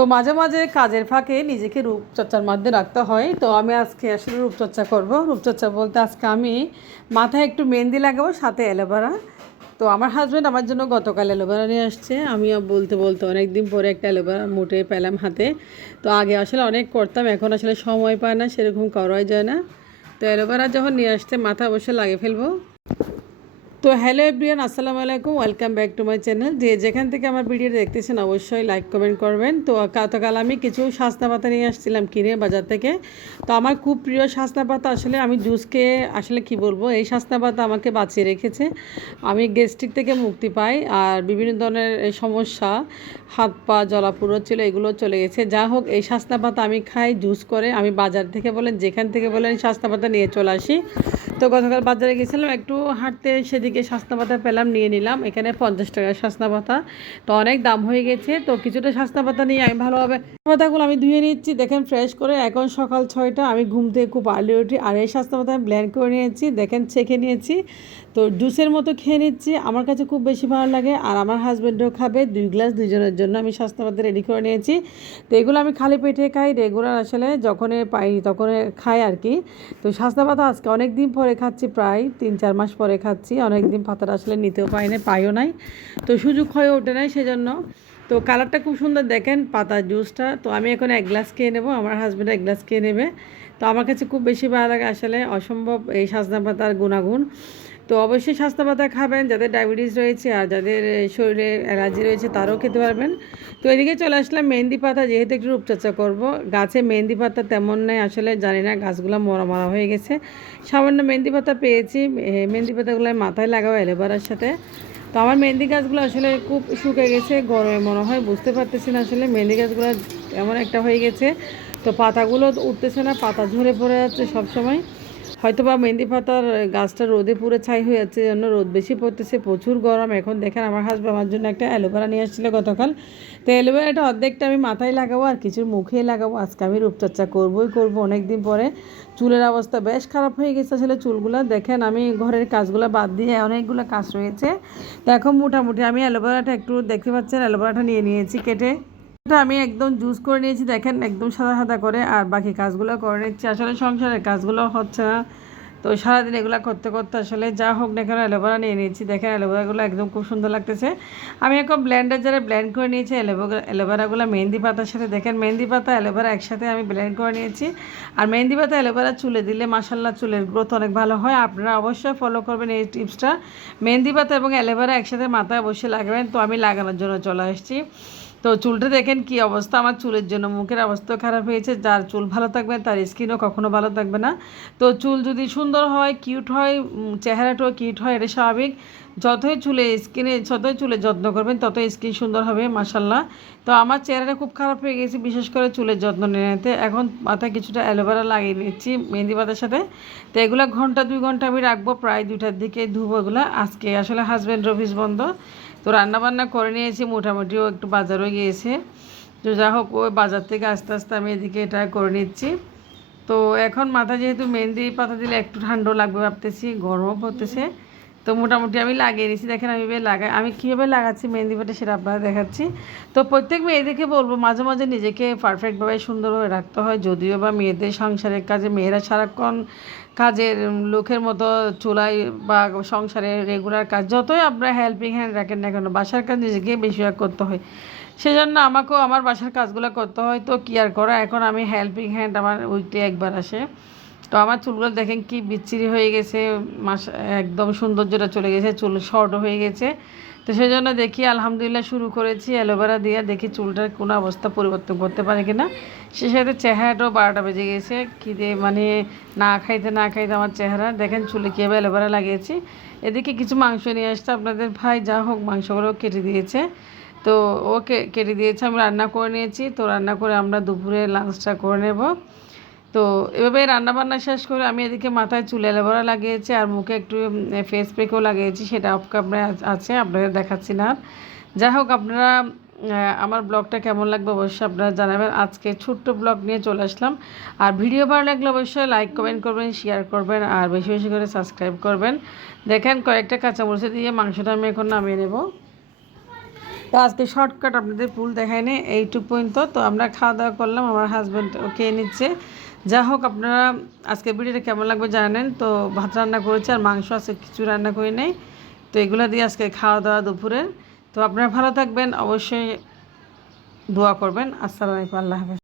তো মাঝে মাঝে কাজের ফাঁকে নিজেকে রূপচর্চার মধ্যে রাখতে হয়। তো আমি আজকে আসলে রূপচর্চা করব। রূপচর্চা বলতে আজকে আমি মাথায় একটু মেহেন্দি লাগাবো, সাথে অ্যালোভেরা। তো আমার হাজব্যান্ড আমার জন্য গতকাল অ্যালোভেরা নিয়ে আসছে। আমিও বলতে বলতে অনেক দিন পরে একটা অ্যালোভেরা মোটে পেলাম হাতে। তো আগে আসলে অনেক করতাম, এখন আসলে সময় পায় না, সেরকম করাই যায় না। তো অ্যালোভেরা যখন নিয়ে আসছে মাথা অবশ্যই লাগিয়ে ফেলবো। তো হ্যালো এভরিওয়ান, আসসালামু আলাইকুম, welcome back to my channel. যেখান থেকে আমার ভিডিও দেখতেছেন অবশ্যই লাইক কমেন্ট করবেন। তো গতকাল আমি কিছু সজনা পাতা নিয়ে আসছিলাম কিনে বাজার থেকে। তো আমার খুব প্রিয় সজনা পাতা, আসলে আমি জুসকে আসলে কি বলবো, এই সজনা পাতা আমাকে বাঁচিয়ে রেখেছে। আমি গ্যাস্ট্রিক থেকে মুক্তি পাই, আর বিভিন্ন ধরনের সমস্যা, হাত পা জ্বলাপুরো ছিল, এগুলো চলে গেছে। যা হোক, এই সজনা পাতা আমি খাই জুস করে। আমি বাজার থেকে বলেন, যেখান থেকে বলেন, সজনা পাতা নিয়ে চলে আসি। তো গতকাল বাজারে গেছিলাম, একটু হাঁটতে, সেদিকে সজনা পাতা পেলাম, নিয়ে নিলাম। এখানে 50 টাকার সজনা পাতা, তো অনেক দাম হয়ে গেছে। তো কিছুটা সজনা পাতা নিয়ে আমি ভালোভাবে পাতাগুলো আমি ধুয়ে নিচ্ছি, দেখেন ফ্রেশ করে। এখন সকাল 6টা, আমি ঘুম থেকে খুব আর্লি উঠি। আর এই সজনা পাতা আমি ব্লেন্ড করে নিয়েছি, দেখেন ছেঁকে নিয়েছি। তো জুসের মতো খেয়ে নিচ্ছি, আমার কাছে খুব বেশি ভালো লাগে। আর আমার হাজব্যান্ডও খাবে 2 গ্লাস, দুজনের জন্য আমি সজনা পাতা রেডি করে নিয়েছি। তো এগুলো আমি খালি পেটে খাই, রেগুলার আসলে যখনই পাই তখন খাই আর কি। তো সজনা পাতা আজকে অনেক দিন পরে খাচ্ছি, প্রায় 3-4 মাস পরে খাচ্ছি। অনেক দিন পাতাটা আসলে নিতেও পাইও নাই, তো সুযোগ হয়ে ওঠে নাই সেজন্য। তো কালারটা খুব সুন্দর, দেখেন পাতার জুসটা। তো আমি এখন 1 গ্লাস খেয়ে নেবো, আমার হাজব্যান্ড 1 গ্লাস খেয়ে নেবে। তো আমার কাছে খুব বেশি ভালো লাগে আসলে, অসম্ভব এই সজনা পাতার গুণাগুণ। তো অবশ্যই সজনা পাতা খাবেন, যাদের ডায়াবেটিস রয়েছে আর যাদের শরীরে অ্যালার্জি রয়েছে তারাও খেতে পারবেন। তো এদিকে চলে আসলাম মেহেন্দি পাতা, যেহেতু একটু রূপচর্চা করব। গাছে মেহেন্দি পাতা তেমন নেই আসলে, জানি না, গাছগুলো মরা মরা হয়ে গেছে। সামান্য মেহেন্দি পাতা পেয়েছি, মেহেন্দি পাতাগুলো মাথায় লাগাবো অ্যালোভেরার সাথে। তো আমার মেহেন্দি গাছগুলো আসলে খুব শুকিয়ে গেছে, গরমে মনে হয়, বুঝতে পারতেছি না আসলে মেহেন্দি গাছগুলো এমন একটা হয়ে গেছে। তো পাতাগুলো উঠতেছে না, পাতা ঝরে পড়ে যাচ্ছে সবসময়। হয়তো বা মেহেন্দি পাতার গাছটা রোদে পুরো ছাই হয়ে যাচ্ছে, জন্য রোদ বেশি পড়তেছে, প্রচুর গরম। এখন দেখেন আমার হাজব্যান্ড আমার জন্য একটা অ্যালোভেরা নিয়ে আসছিলো গতকাল। তো অ্যালোভেরাটা অর্ধেকটা আমি মাথায় লাগাবো আর কিছু মুখে লাগাবো। আজকে আমি রূপচর্চা করবো অনেক দিন পরে। চুলের অবস্থা বেশ খারাপ হয়ে গেছে আসলে, চুলগুলো দেখেন, আমি ঘরের কাজগুলো বাদ দিয়ে অনেকগুলো কাজ রয়েছে। তো এখন মোটামুটি আমি অ্যালোভেরাটা একটু দেখতে পাচ্ছেন, অ্যালোভেরাটা নিয়ে নিয়েছি কেটে। এটা আমি একদম জুস করে নিয়েছি, দেখেন একদম সাদা সাদা করে। আর বাকি কাজগুলো করে নিচ্ছি, আসলে সংসারের কাজগুলো হচ্ছে না। তো সারাদিন এগুলো করতে করতে আসলে যা হোক না কেন, অ্যালোভেরা নিয়ে নিয়েছি, দেখেন অ্যালোভেরাগুলো একদম খুব সুন্দর লাগতেছে। আমি এখন ব্লেন্ডার জারে ব্লেন্ড করে নিয়েছি অ্যালোভেরাগুলো মেহেন্দি পাতার সাথে। দেখেন মেহেন্দি পাতা অ্যালোভেরা একসাথে আমি ব্লেন্ড করে নিয়েছি। আর মেহেন্দি পাতা অ্যালোভেরা চুলে দিলে মাসাল্লাহ চুলের গ্রোথ অনেক ভালো হয়। আপনারা অবশ্যই ফলো করবেন এই টিপসটা। মেহেন্দি পাতা এবং অ্যালোভেরা একসাথে মাথায় অবশ্যই লাগাবেন। তো আমি লাগানোর জন্য চলে আসছি। তো চুলটা দেখেন কি অবস্থা আমার চুলের জন্য, মুখের অবস্থা খারাপ হয়েছে। যার চুল ভালো থাকবে তার স্কিনও কখনো ভালো থাকবে না। তো চুল যদি সুন্দর হয়, কিউট হয়, চেহারাটাও কিউট হয়, এটা স্বাভাবিক। যতই চুলে যত্ন করবেন ততই স্কিন সুন্দর হবে মাশাল্লাহ। তো আমার চেহারাটা খুব খারাপ হয়ে গেছে, বিশেষ করে চুলের যত্ন নিতে। এখন মাথায় কিছুটা অ্যালোভেরা লাগিয়ে নিচ্ছি মেহেন্দি পাতার সাথে। তো এগুলো 1-2 ঘন্টা আমি রাখবো, প্রায় 2টার দিকে ধুবো এগুলো। আজকে আসলে হাজব্যান্ড অফিস বন্ধ, তো রান্নাবান্না করে নিয়েছি মোটামুটিও, একটু বাজারও গিয়েছে। তো যা হোক, ওই বাজার থেকে আস্তে আস্তে আমি এদিকে এটা করে নিচ্ছি। তো এখন মাথা যেহেতু মেহেন্দি পাতা দিলে একটু ঠান্ডাও লাগবে ভাবতেছি, গরমও পড়তেছে। তো মোটামুটি আমি লাগিয়ে নিয়েছি, দেখেন আমি আমি কীভাবে লাগাচ্ছি মেহেন্দি পাতা সেটা আপনারা দেখাচ্ছি। তো প্রত্যেক মেয়েদেরকে বলবো মাঝে মাঝে নিজেকে পারফেক্টভাবে সুন্দরভাবে রাখতে হয়। যদিও বা মেয়েদের সংসারের কাজে, মেয়েরা সারাক্ষণ কাজের লোকের মতো চুলাই বা সংসারে রেগুলার কাজ, যতই আপনারা হেল্পিং হ্যান্ড রাখেন না কেন, বাসার কাজ নিজেকে বেশিরভাগ করতে হয়। সেজন্য আমাকেও আমার বাসার কাজগুলো করতে হয়। তো কি আর করা, এখন আমি হেল্পিং হ্যান্ড, আমার উইকলি একবার আসে। তো আমার চুলগুলো দেখেন কি বিচ্ছিরি হয়ে গেছে, একদম সৌন্দর্যটা চলে গেছে, চুল শর্টও হয়ে গেছে। তো সেই জন্য দেখি আলহামদুলিল্লাহ শুরু করেছি অ্যালোভেরা দিয়ে, দেখি চুলটার কোনো অবস্থা পরিবর্তন করতে পারে কিনা। সে সাথে চেহারাটাও 12টা বেজে গেছে, খিদে মানে না খাইতে না খাইতে আমার চেহারা দেখেন, চুলে কীভাবে অ্যালোভেরা লাগিয়েছি। এদিকে কিছু মাংস নিয়ে আসতে আপনাদের ভাই, যা হোক মাংসগুলো কেটে দিয়েছে। তো ওকে কেটে দিয়েছে, আমি রান্না করে নিয়েছি। তো রান্না করে আমরা দুপুরে লাঞ্চটা করে নেব। তো এভাবে রান্নাবান্না শেষ করে আমি এদিকে মাথায় চুলে অ্যালোভেরা লাগিয়েছি, আর মুখে একটু ফেস প্যাকও লাগিয়েছি, সেটা অফ ক্যামেরায় আছে, আপনাদের দেখাচ্ছি না। যাই হোক, আপনারা আমার ব্লগটা কেমন লাগবে অবশ্যই আপনারা জানাবেন। আজকে ছোট্ট ব্লগ নিয়ে চলে আসলাম। আর ভিডিও ভালো লাগলে অবশ্যই লাইক কমেন্ট করবেন, শেয়ার করবেন, আর বেশি বেশি করে সাবস্ক্রাইব করবেন। দেখেন কয়েকটা কাঁচামরিচ দিয়ে মাংসটা আমি এখন নামিয়ে নেব। তো আজকে শর্টকাট আপনাদের পুল দেখায়নি এইটুকু পর্যন্ত। তো আমরা খাওয়া দাওয়া করলাম, আমার হাজব্যান্ড খেয়ে নিচ্ছে। যা হোক, আপনারা আজকে ভিডিওটা কেমন লাগবে জানেন। তো ভাত রান্না করেছি আর মাংস আছে, কিছু রান্না করি নাই। তো এগুলো দিয়ে আজকে খাওয়া দাওয়া দুপুরের। তো আপনারা ভালো থাকবেন, অবশ্যই দোয়া করবেন। আসসালামু আলাইকুম, আল্লাহ হাফেজ।